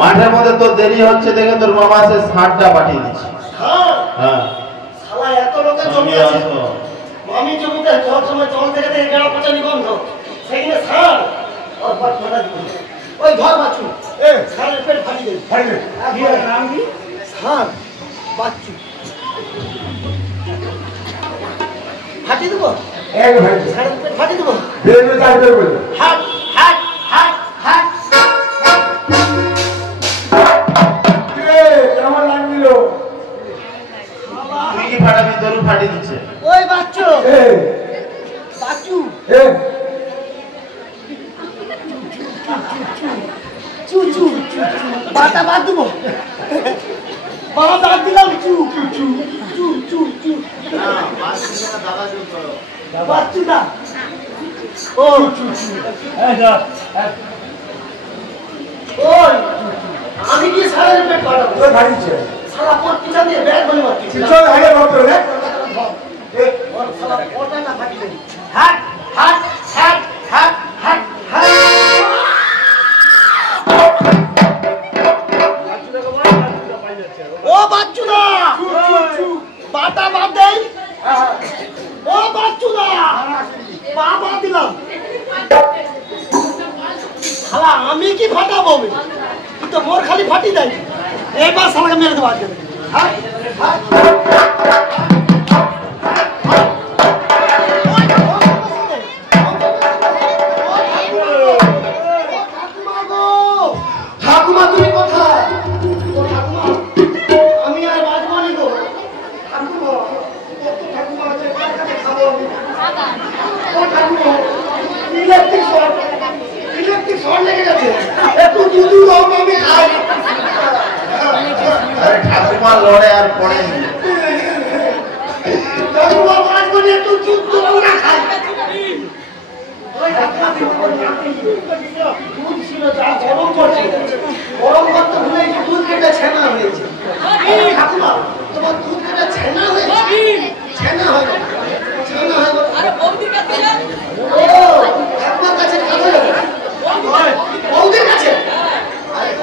মাঠের মধ্যে তো দেরি হচ্ছে দেখে তোর মামা এসে ষাটটা পাঠিয়ে দিচ্ছে। হ্যাঁ শালা এত লোকের জমি আছে, আমি জমিতে সব সময় জল থেকে থেকে গেড়া পচানি গন্ধ, সেখানে ষাঁড় আর বাট ফাটা দিবে। ওই ঘর বাচ্চু ষাঁড়ের পেট ফাটি দেবে। নাম কি? ষাঁড় বাচ্চু ফাটি দেবো, ষাঁড়ের পেট ফাটি দেবো। হাট হাট হাট হাট আমার লাগছিল তুই কি ফাটাবি? তোর ফাটি দিচ্ছে। ওই বাচ্চু বাচ্চু চু চু বাটা বাদ দেবো, বাবা বাদ দিলাম। চু চু চু চু চু চু বাচ্চু দা ও চু চু। ওই আমি কি সারার পেট ফাটাবো? সারা পর পিছা দিয়ে ব্যাগ বলে মারছি। সারা পরটা ফাটি দেবে। হাট হাট হাট হাট হাট হাট ও বাচ্চুদা বাটা বাদ দেই। ও বাচ্চুদা বাবা দিলাম। শালা আমি কি ফাটাবো? তুই তো মোর খালি ফাটি দেয়। এবার শালাকে মেরে দেবো আজকে। হ্যাঁ ঠাকুমা তুমি কোথায়? ঠাকুমা আমি আর বাজমানি গো। ঠাকুমা কত ঠাকুমা আছে, কার কাছে খাবো আমি? ও ঠাকুমা ইলেকট্রিক শর্ট লেগে গেছে, একটু দুধ দাও আমি খাই। আরে ঠাকুমা লড়ে আর পড়ে ঠাকুমা বাজমানি একটু দুধ দাও না খাই। দুধ ছিল যা গরম করছে, গরম করতে ভুলে দুধ কেটে ছেনা হয়েছে। ঠাকুমা তোমার দুধ কেটে ছেনা হয়েছে? ছেনা হয়ে গেল, ছেনা হয়ে গেল। ও ঠাকুমার কাছে কাছে যাবে, বৌদির কাছে।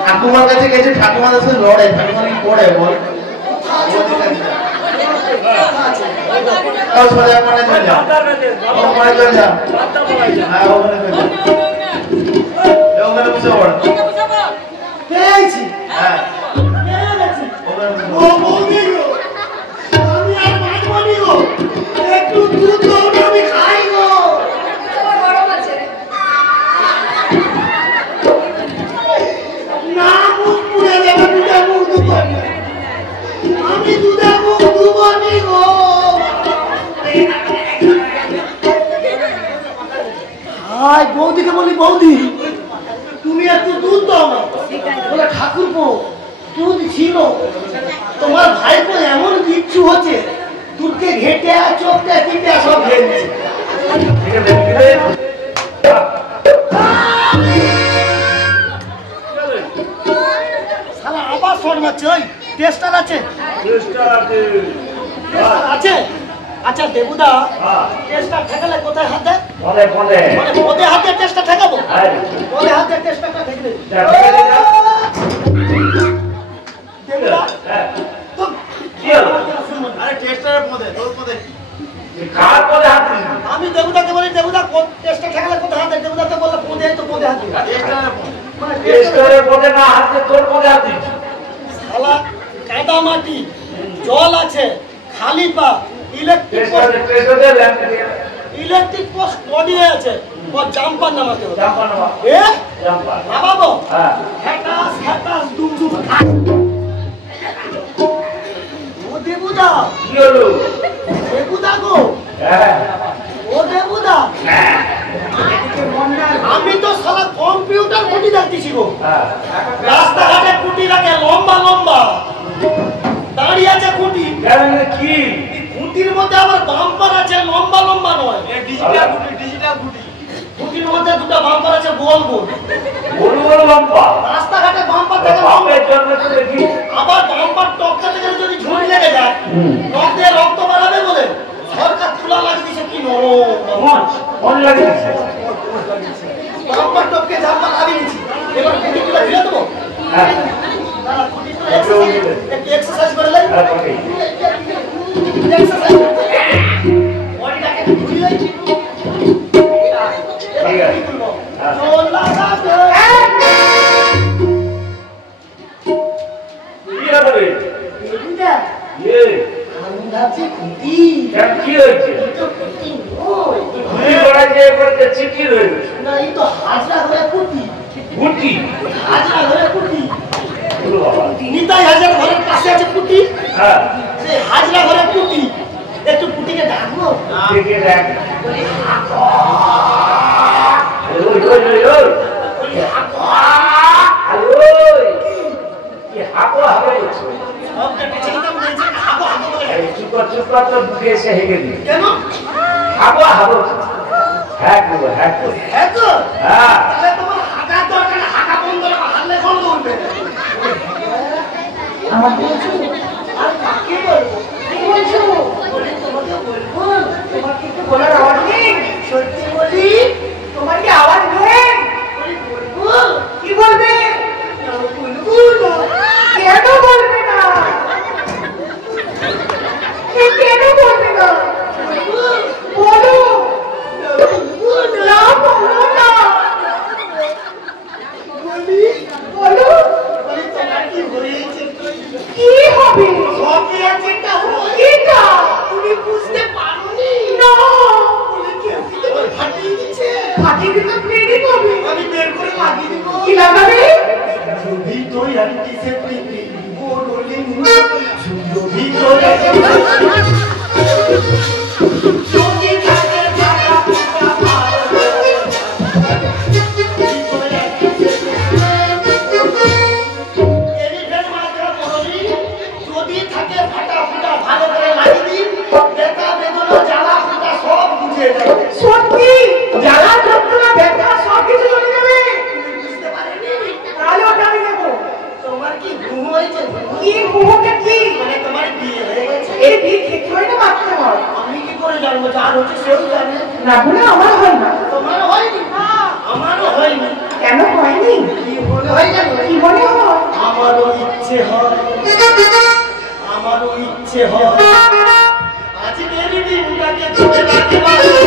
ঠাকুমার কাছে গেছে, ঠাকুমার সাথে লড়ে, ঠাকুমা কি করে বল? সোজা মনে চলে যা, মনে চলে যা। হ্যাঁ ওখানে চলে যা, ওখানে বসে পড়। পেয়েছি, হ্যাঁ পেয়ে গেছি। ওখানে বসে ও বৌদি গো, আমি আর বাজমানি গো, একটু দুধ দাও না আমি খাই গো। না মুখ পুড়ে যাবে, দুধে মুখ দুধ আমি দুধে মুখ দুবনি গো। হাই বৌদিকে বলি, বৌদি তুমি একটু দুধ দাও না। বলে ঠাকুরপো দুধ ছিল, তোমার ভাইপো এমন বিচ্ছু হচ্ছে, দুধকে ঘেটে চোখটা পিঠে সব খেয়ে নিচ্ছে। শালা আবার শর্ট মারছে। ওই টেস্টার আছে? আছে। আচ্ছা দেবুদা টেস্টার ঠেকালে কোথায় হাত দেয়? মানে পদে হাতে টেস্টার ঠেকাবো? পদে হাতে টেস্টারটা ঠেকে দেবে। দেবুদা আরে টেস্টারের পদে, তোর পদে কার পদে হাত দিবি? আমি দেবুদাকে বলি, দেবুদা টেস্টার ঠেকালে কোথায় হাত দেয়? দেবুদা তো বললো পদে, তো পদে হাত দিবে। টেস্টারের পদে। টেস্টারের পদে না, হাতে তোর পদে হাত দিবি। শালা কাদা মাটি, জল আছে, খালি পা, ইলেকট্রিক পোস্ট বডি আছে, ও জাম্পার নামাতে হবে। এ নামাবো? হ্যাটাস হ্যাটাস দুম দুম। ও দেবুদা, কি হলো? দেবুদা গো, ও দেবুদা, আমি তো শালা কম্পিউটার খুঁটি দেখতেছি গো। রাস্তাঘাটে খুঁটি রাখে লম্বা লম্বা, দাঁড়িয়ে আছে খুঁটি। কি খুঁটির মধ্যে আবার বাম্পার আছে, লম্বা লম্বা নয়, ডিজিটাল খুঁটি, ডিজিটাল খুঁটি। খুঁটির মধ্যে দুটো বাম্পার আছে, গোল গোল। বড় বড় লম্বা রাস্তাঘাটে বাম্পার থাকে লম্বা। বাপের জন্য তো দেখি আবার বাম্পার টপকা থেকে যদি ঝুড়ি লেগে যায়, রক্ত দিয়ে রক্ত বাড়াবে বলে সরকার তুলা লাগিয়েছে। কি নরম মন লাগে দিচ্ছে। বাম্পার টপকে জাম্পার লাগিয়ে দিচ্ছি। এবার খুঁটি তুলে ফেলে দেবো। হ্যাঁ একটু এক্সারসাইজ করে লাই এক্সারসাইজ বডিটাকে ঘুরিয়ে ঠিক আছে চলা যাবে কি হবে এটা এ আন্দাজে কুটি কেন কি হয়েছে তো কুটি ওই ঘুরে বেড়াচ্ছে এবারে চিঠি রয়েছে না এই তো হাজরা ধরে কুটি গুটি হাজরা ধরে কুটি বলো বাবা নিতাই হাজার ঘরের পাশে আছে কুটি হ্যাঁ সে হাজরা ঘরে কুটি একটু কুটিকে ডাকবো দেখে দেখ ওই ওই ওই ওই কি হাঁকো হাঁকো করছো সবটা পেছনে তো বলছে হাগো হাগো বলে চুপ কর তো বুকে এসে হেগে দিই কেন হাঁকো হাঁকো হ্যাঁ করবো হ্যাঁ করবো হ্যাঁ তো হ্যাঁ তাহলে তোমার হাগা দরকার হাগা বন্ধ রাখো হাগলে বন্ধ করবে আমার বলছো আর কাকে বলবো কি বলছো বলি তোমাকে বলবো তোমাকে একটু বলার আওয়াজ নেই সত্যি বলি তোমার কি আওয়াজ নেই বলি বলবো কি বলবে বলবো কেন বলবে না কেন বলবে না বলো না বলো না বলি বলো বলি তোমার কি হয়েছে কি হবে সবই আছে তা এটা তুমি বুঝতে পারোনি না বলি কেউ কি তোমার ফাটিয়ে দিচ্ছে ফাটিয়ে দিতে প্লেটই হবে আমি বের করে লাগিয়ে দিব কি লাগাবে ভিতরে আর কিসে প্রিতি বললি শুধু ভিতরে যদি থাকে ফাটা ফুটা ভালো ভিতরে যদি থাকে ফাটা ফুটা ভালো করে লাগিয়ে দিন ব্যথা বেদনা জ্বালা ফুটা সব বুঝে যাবে সত্যি জ্বালা যন্ত্রণা ব্যথা সব কিছু চলে যাবে বুঝতে পারেনি তাহলে ওটা আমি নেবো তোমার কি ঘুম হয়েছে কি ঘুমটা কি মানে তোমার বিয়ে হয়ে গেছে এই বিয়ে ঠিক হয় না বাচ্চা হয় আমি কি করে জানবো যার হচ্ছে সেও জানে না বলে আমার হয় না তোমার হয়নি না আমারও হয়নি কেন হয়নি কি বলে হয় জানো কি বলে হয় আমারও ইচ্ছে হয় আমারও ইচ্ছে হয় আজকের দিনটাকে ধরে রাখতে পারবো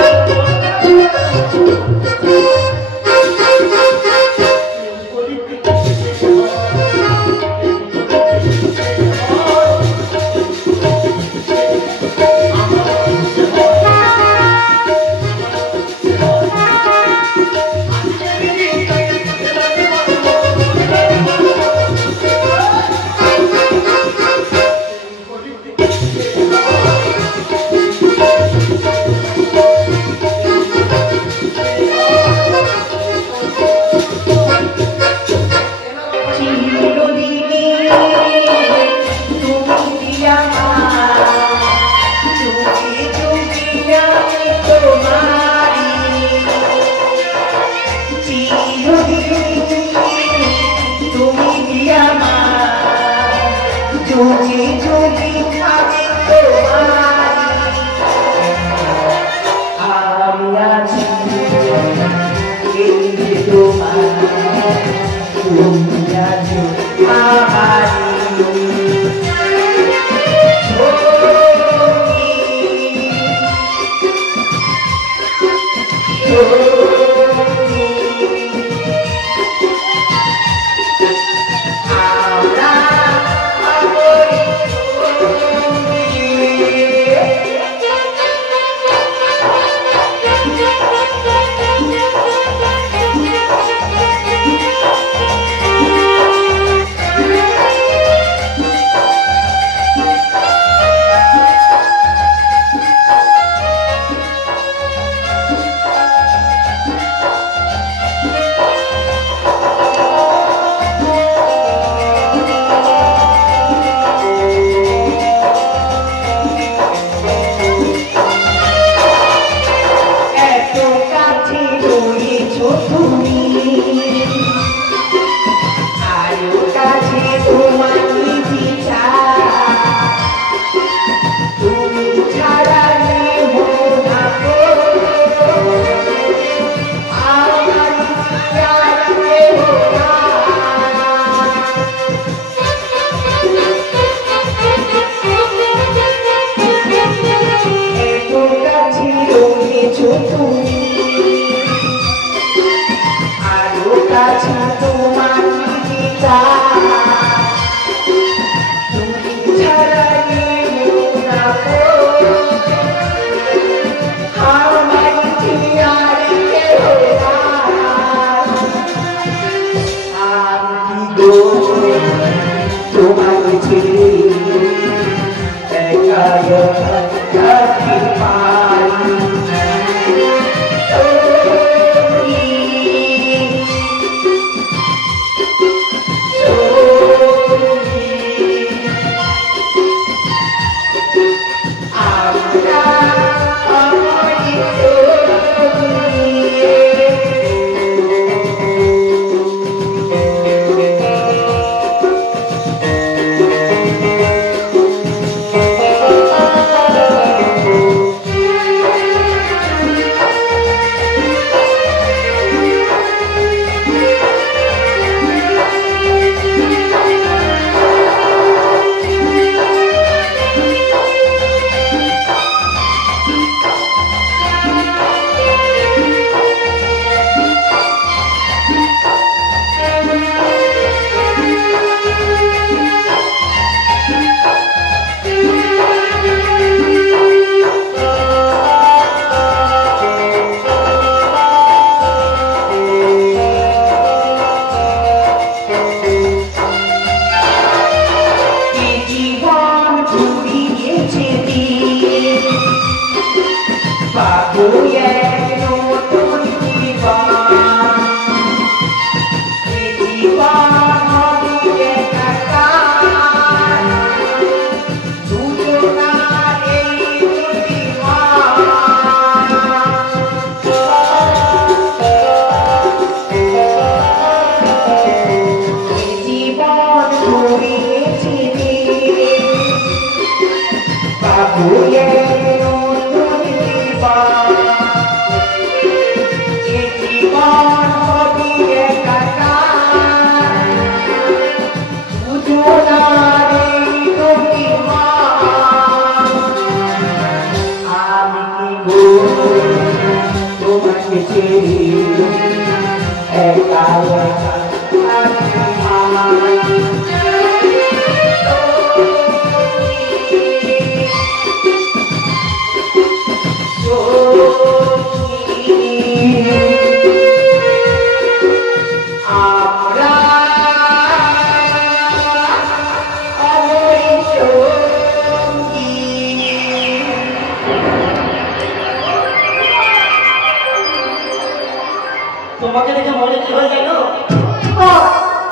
তোমাকে দেখে মনে কি হয়ে গেল?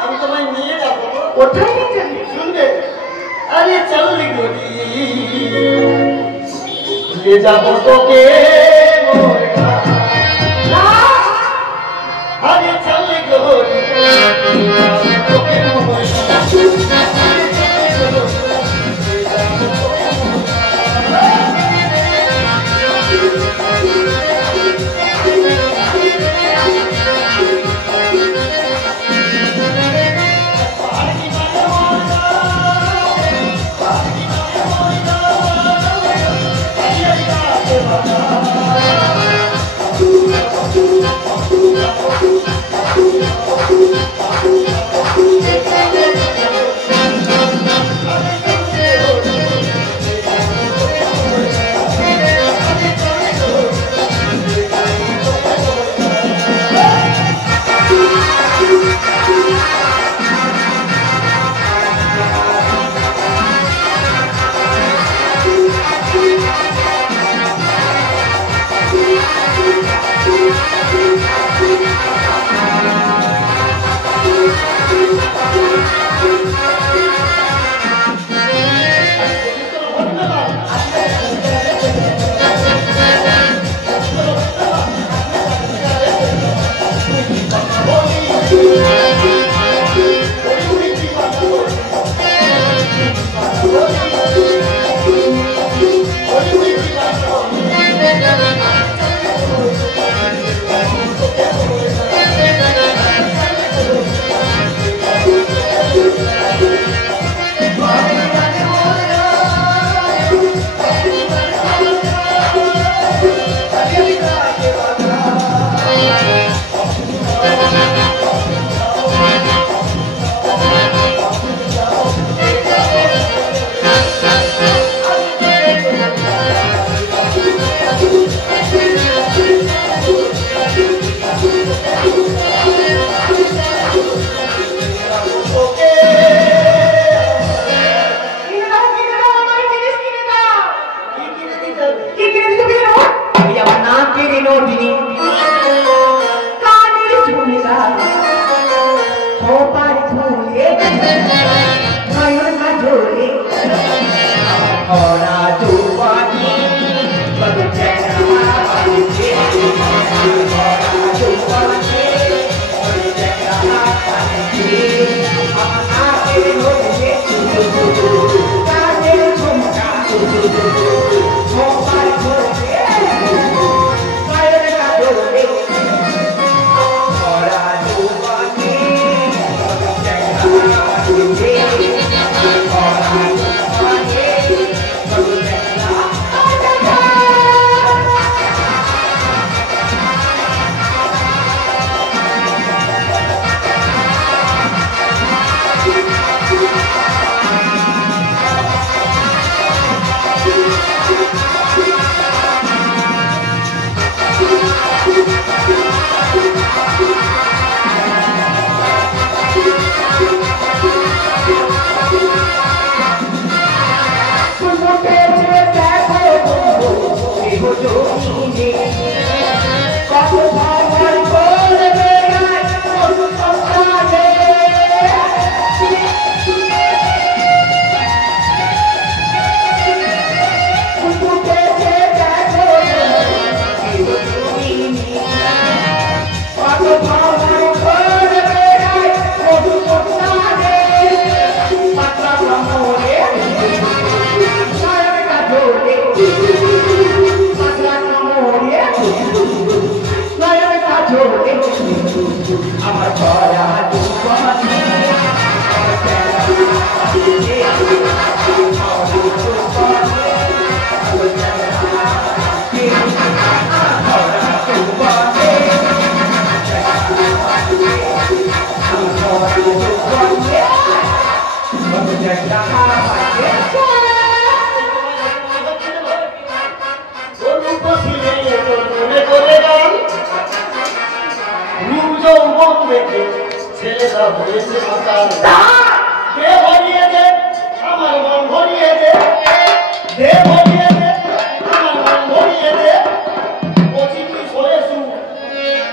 আমি তোমায় নিয়ে যাবো। কোথায় নিয়ে যাবি? শুনবে? আরে চল গরি ले जाबो তোকে মোর না আরে চল গরি তোকে মোর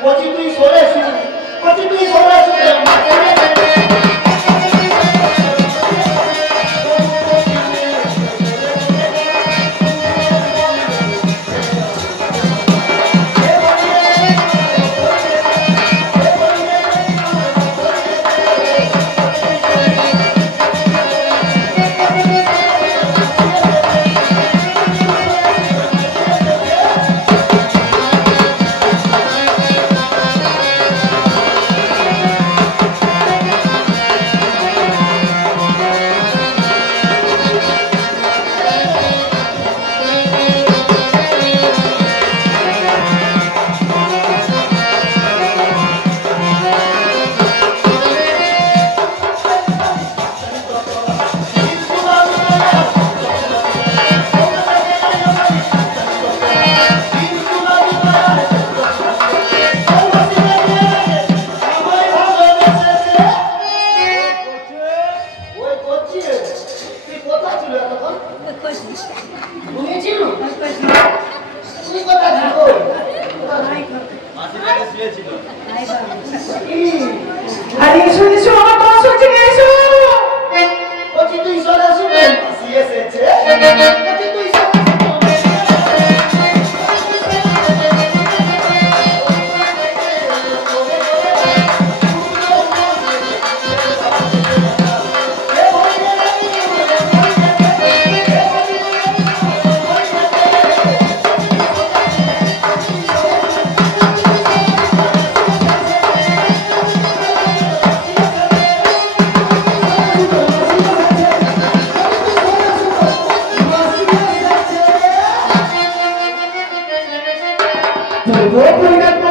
কচি তুই সরে শুনি কচি তুই সরে শুনি Vou